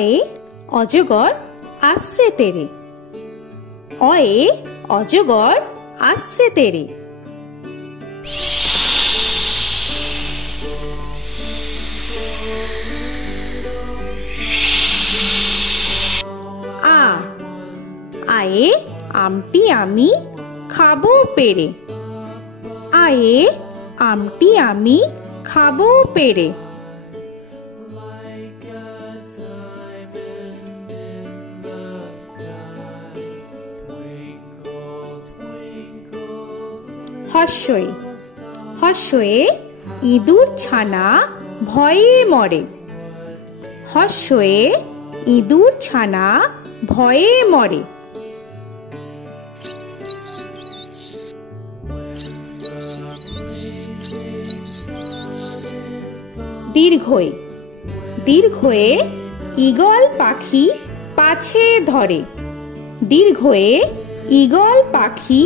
অয়ে অজগর আসছে তেরে। অয়ে অজগর আসছে তেরে। আ আয়ে আমটি আমি খাবো পেরে। আয়ে আমটি আমি খাবো পেরে। হর্ষই হর্ষয়ে ইঁদুর ছানা ভয়ে মরে। হর্ষয়ে ইঁদুর ছানা ভয়ে মরে। দীর্ঘই দীর্ঘয়ে ঈগল পাখি পাছে ধরে। দীর্ঘয়ে ঈগল পাখি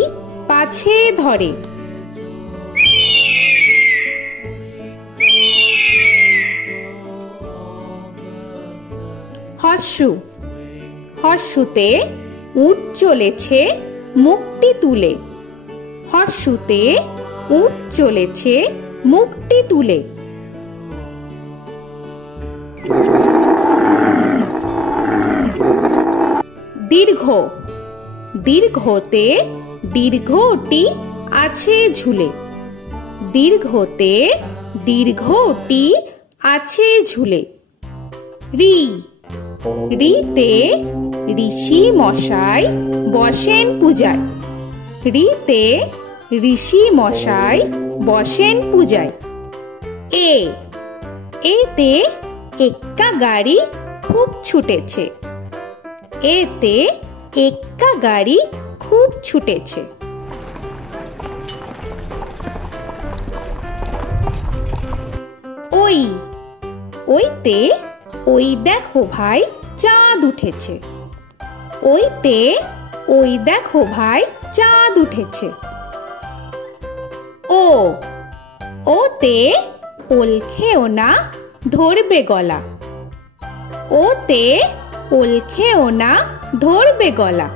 পাছে ধরে। হর্ষু হর্ষুতে উট চলেছে মুখটি তুলে। হর্ষুতে উট চলেছে মুখটি তুলে। দীর্ঘ দীর্ঘতে দীর্ঘটি আছে ঝুলে। দীর্ঘতে দীর্ঘটি আছে ঝুলে। রি রিতে ঋষি মশাই বসেন পূজায়। রিতে ঋষি মশাই বসেন পূজায়। এ এতে এক্কা গাড়ি খুব ছুটেছে। এতে এক্কা গাড়ি খুব ছুটেছে। ওই ওইতে ওই দেখো ভাই চাঁদ উঠেছে। ওইতে ওই দেখো ভাই চাঁদ উঠেছে। ও ওতে ওল খেও না ধরবে গলা। ওতে ওল খেও না ধরবে গলা।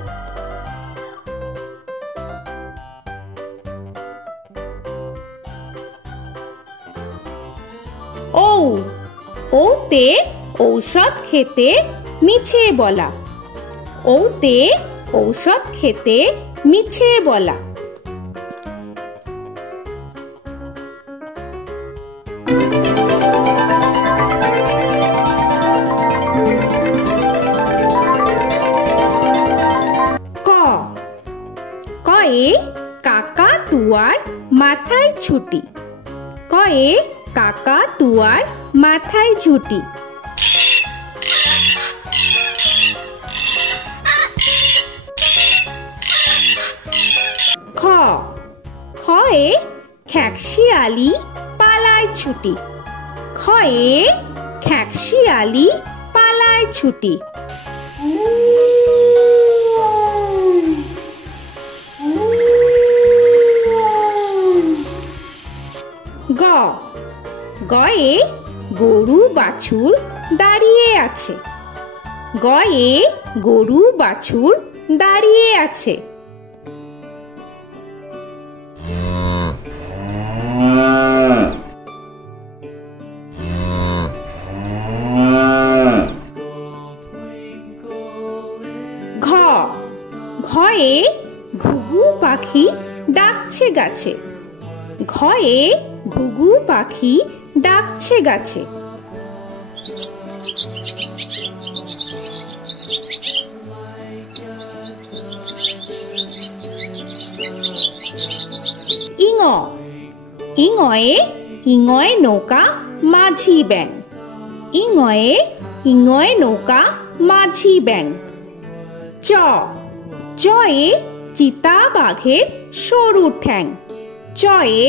ও ওতে ঔষধ খেতে মিছে বলা। ওতে ঔষধ খেতে মিছে বলা। ক কয়ে কাকাতুয়ার মাথায় ছুটি। কয়ে কাকাতুয়ার মাথায় ঝুঁটি। খ খয়ে খ্যাকশিয়ালি পালায় ছুটি। খয়ে খ্যাকশিয়ালি পালায় ছুটি। গ গয়ে গরু বাছুর দাঁড়িয়ে আছে। গয়ে গরু বাছুর দাঁড়িয়ে আছে। ঘ ঘয়ে ঘুঘু পাখি ডাকছে গাছে। ঘয়ে ঘুঘু পাখি ডাকছে গাছে। ইঙ ইঙয়ে ইঙয়ে নৌকা মাঝি ব্যাং। ইঙয়ে ইঙয়ে নৌকা মাঝি ব্যাং। চ চয়ে চিতা বাঘের সরু ঠ্যাং। চয়ে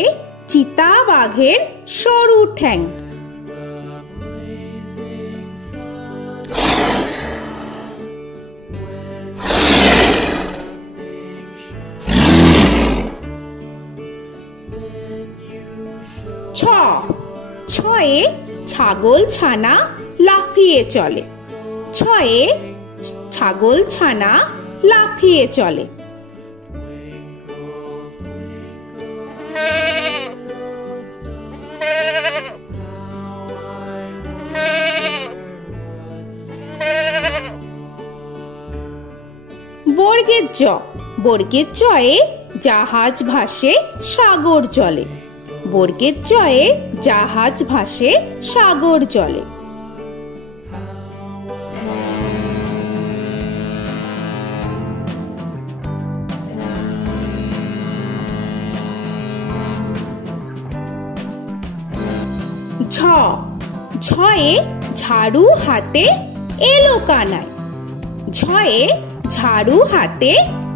চিতা বাঘের সরু ঠ্যাং। ছ ছয়ে ছাগল ছানা লাফিয়ে চলে। ছয়ে ছাগল ছানা লাফিয়ে চলে। বর্গের জ, বর্গের জয়ে জাহাজ ভাসে সাগর জলে। বর্গের জয়ে জাহাজ ভাসে সাগর জলে। ঝ, ঝয়ে ঝাড়ু হাতে এলো কানাই। ঝয়ে ঝাড়ু হাতে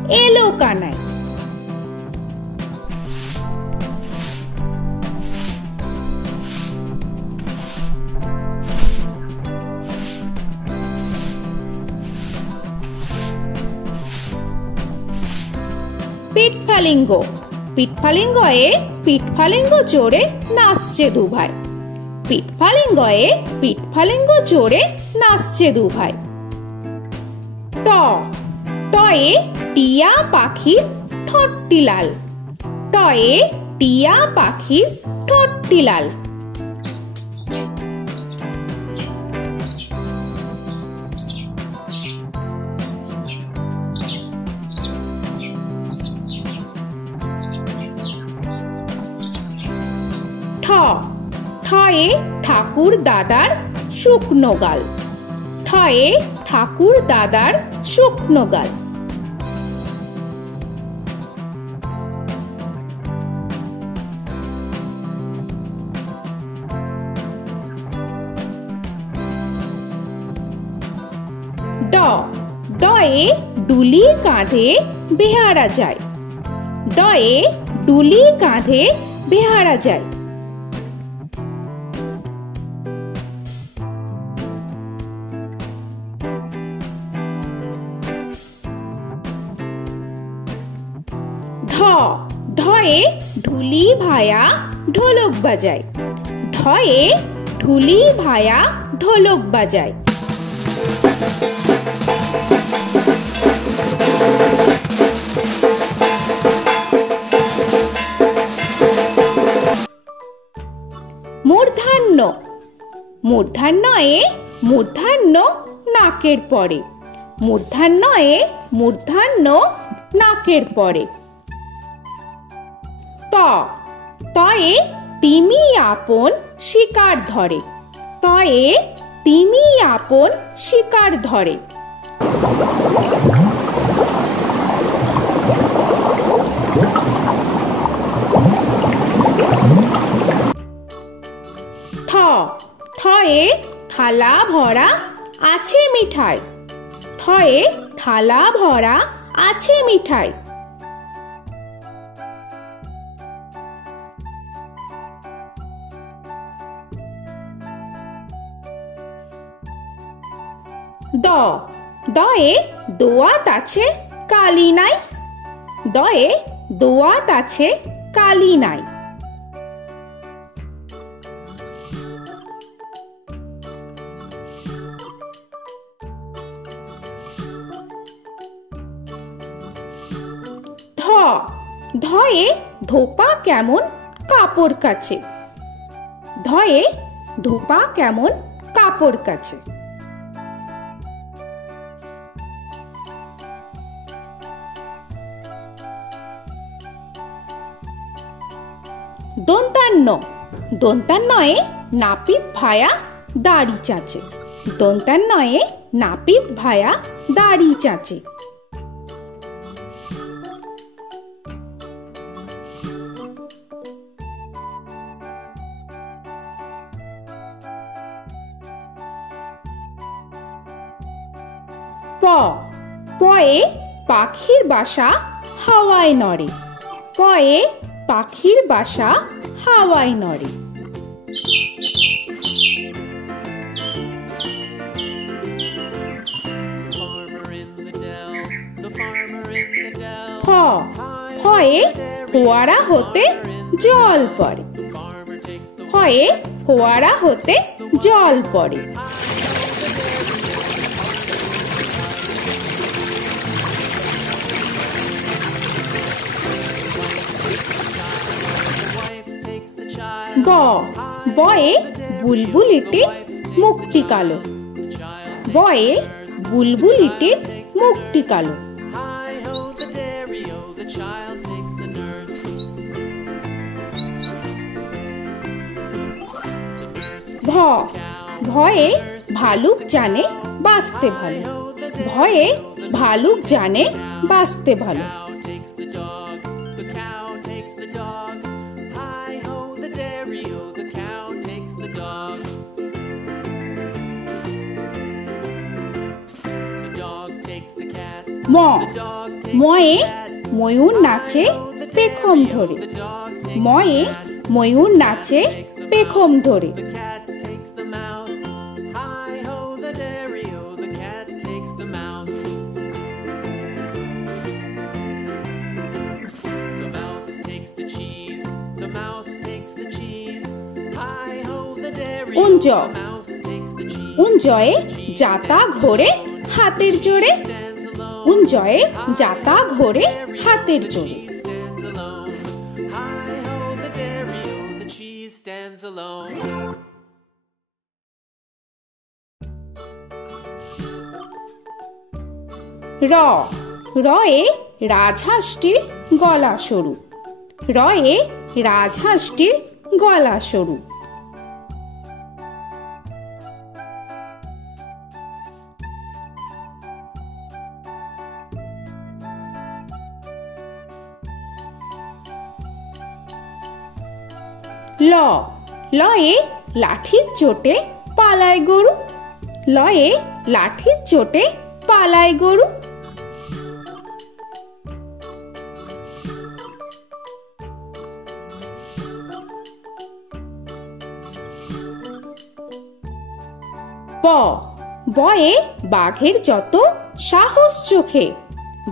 এলো কানাই। পিঠফালিঙ্গ, পিঠফালিঙ্গয়ে পিঠফালিঙ্গ চড়ে নাচছে দুভাই। পিঠফালিঙ্গয়ে পিঠফালিঙ্গ চড়ে নাচছে দুভাই। ট, টয়ে টিয়া পাখির ঠোঁটটি লাল। টয়ে টিয়া পাখির ঠোঁটটি লাল। ঠ, ঠয়ে ঠাকুর দাদার শুকনো গাল। ঠয়ে ঠাকুর দাদার শুকনো গাল। ড, ডয়ে ডুলি কাঁধে বেহারা যায়। ডয়ে ডুলি কাঁধে বেহারা যায়। ঢ, ঢয়ে ঢুলি ভায়া ঢোলক বাজায়। ঢয়ে ঢুলি ভায়া ঢোলক বাজায়। মূর্ধন্য, মূর্ধন্যয়ে মূর্ধন্য নাকের পরে। মূর্ধন্যয়ে মূর্ধন্য নাকের পরে। ত, তয়ে তিমি আপন শিকার ধরে। তয়ে তিমি আপন শিকার ধরে। থ, থয়ে থালা ভরা আছে মিঠাই। থয়ে থালা ভরা আছে মিঠাই। দ, দয়ে দোয়াত আছে কালি নাই। দয়ে দোয়াত আছে কালি নাই। ধ, ধয়ে ধোপা কেমন কাপড় কাছে। ধয়ে ধোপা কেমন কাপড় কাছে। দন্তান্ন, দন্তান্নয়ে নাপিত ভায়া দাড়ি চাচে। দন্তান্নয়ে নাপিত ভায়া দাড়ি চাচে। প, পয়ে পাখির বাসা হাওয়ায় নড়ে। পয়ে পাখির বাসা হাওয়ায় নড়ে। ফ, ফয়ে ফোয়ারা হতে জল পড়ে। ফয়ে ফোয়ারা হতে জল পড়ে। ব বয়ে বুলবুলিটির মুখটি কালো। বয়ে বুলবুলিটির মুখটি কালো। ভ ভয়ে ভালুক জানে বাঁচতে ভালো। ভয়ে ভালুক জানে বাঁচতে ভালো। ম ময়ে ময়ূর নাচে পেখম ধরে। ময়ে ময়ূর নাচে পেখম ধরে। উঞ্জ উঞ্জয়ে যাতা ঘোরে হাতের জোরে। উঞ্জয়ে যাতা ঘোরে হাতের জোরে। র রয়ে রাজহাঁসটির গলা সরু। রয়ে রাজহাঁসটির গলা সরু। ল লয়ে লাঠির চোটে পালায় গরু। লয়ে লাঠির চোটে পালায় গরু। ব বয়ে বাঘের যত সাহস চোখে।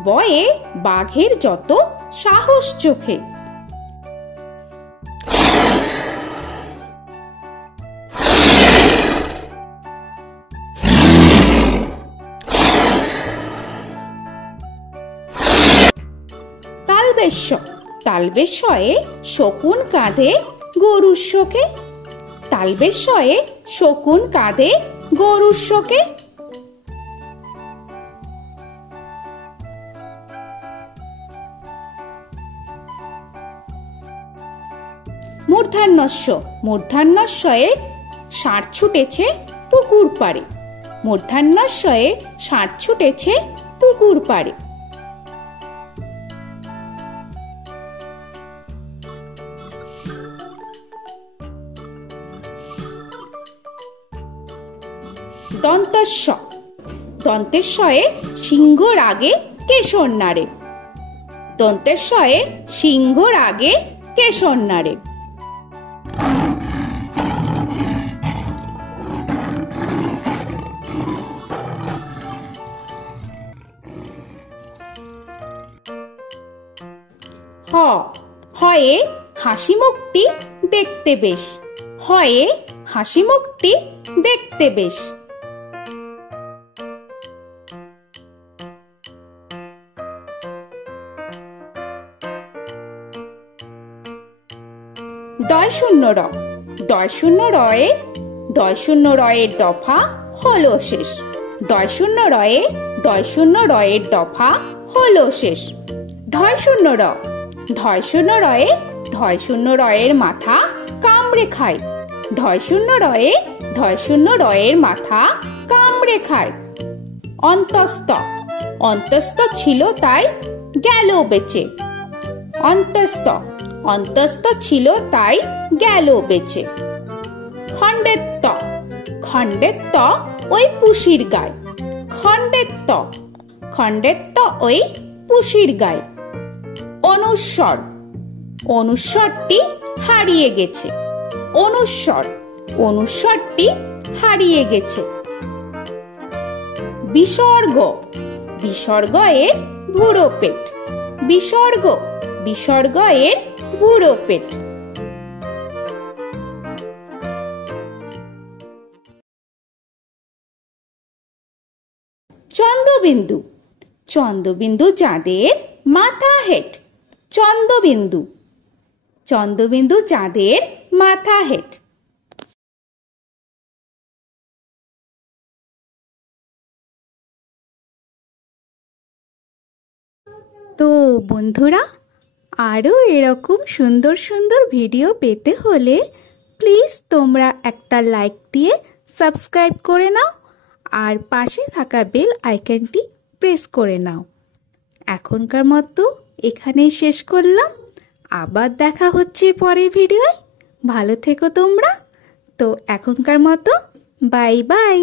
বয়ে বাঘের যত সাহস চোখে। তালবেশ্য তালবেশ্যয়ে শকুন কাঁধে গরুর শোকে। তালবেশ্যয়ে শকুন কাঁধে গরুর শোকে। মূর্ধন্যস্য মূর্ধন্যস্বয়ে ষাঁড় ছুটেছে পুকুর পাড়ে। মূর্ধন্যস্বয়ে ষাঁড় ছুটেছে পুকুর পাড়ে। দন্তস্ব দন্তেশ্বয়ে সিংহর আগে কেশর নাড়ে। দন্তেশ্বয়ে সিংহর আগে কেশর নাড়ে। হ হয়ে হাসি মুখটি দেখতে বেশ। হয়ে হাসি মুখটি দেখতে বেশ। ডয় শূন্য র ডয় শূন্য রয়ে ডয় শূন্য রয়ের দফা হলো শেষ। ডয় শূন্য রয়ে ডয় শূন্য রয়ের দফা হলো শেষ। ঢয় শূন্য র ঢয় শূন্য রয়ে ঢয় শূন্য রয়ের মাথা কামড়ে খায়। ঢয় শূন্য রয়ে ঢয় শূন্য রয়ের মাথা কামড়ে খায়। অন্তস্থ অন্তস্থ ছিল তাই গেল বেঁচে। অন্তস্থ অন্তস্থ ছিল তাই গেল বেঁচে। খণ্ডেত্ব খণ্ডেত্ব ওই পুষির গায়। খণ্ডেত্ব খণ্ডেত্ব ওই পুষির গায়। অনুস্বর অনুস্বরটি হারিয়ে গেছে। অনুস্বর অনুস্বরটি হারিয়ে গেছে। বিসর্গ বিসর্গ এর বুড়ো পেট। বিসর্গ বিসর্গ এর বুড়ো পেট। চন্দ্রবিন্দু চন্দ্রবিন্দু চাঁদের মাথা হেট। চন্দ্রবিন্দু চন্দ্রবিন্দু চাঁদের মাথা হেট। তো বন্ধুরা, আরও এরকম সুন্দর সুন্দর ভিডিও পেতে হলে প্লিজ তোমরা একটা লাইক দিয়ে সাবস্ক্রাইব করে নাও আর পাশে থাকা বেল আইকনটি প্রেস করে নাও। এখনকার মতো এখানেই শেষ করলাম, আবার দেখা হচ্ছে পরের ভিডিওয়। ভালো থেকো তোমরা। তো এখনকার মতো বাই বাই।